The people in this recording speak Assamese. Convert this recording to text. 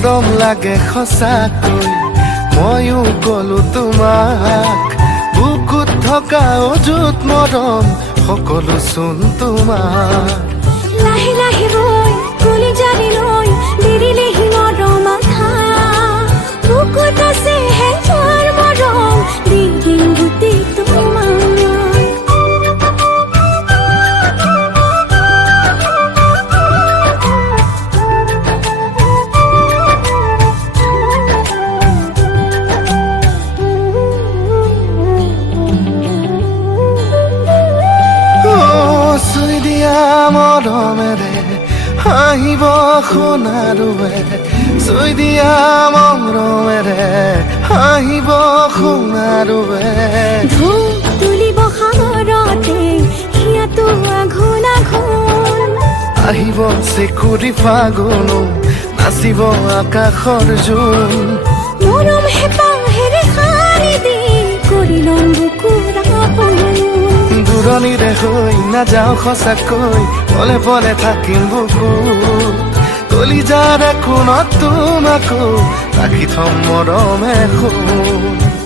মৰম লাগে সঁচাকৈ ময়ো কলো তোমাক বুকুত থকা অযুত মৰম সকলো চোন তোমাৰ লাহে লাহে বৈ কলি জানি লৈ দিৰিলেহি মৰম আধা বুকুত আছে হেঁচৰ মৰম দি দিম গোটেই তোমাক চুই দিয়া মৰমেৰে হাঁহিব সোণাৰুৱে চুই দিয়া মৰমেৰে হাঁহিব সোণাৰুৱে ধূপ তুলিব সাগৰতে হিয়াতো আঘোণ আঘোণ আহিব চেকুৰি ফাগুনো নাচিব আকাশৰ জোন মৰম হেঁপাহেৰে সানি দি কৰি ল'ম বুকুৰ আপোন দূৰণিৰে হৈ নাযাওঁ সঁচাকৈ পলে পলে থাকিম বুকুত কলিজাৰ কোণত তোমাকো ৰাখি থম মৰমে সোণ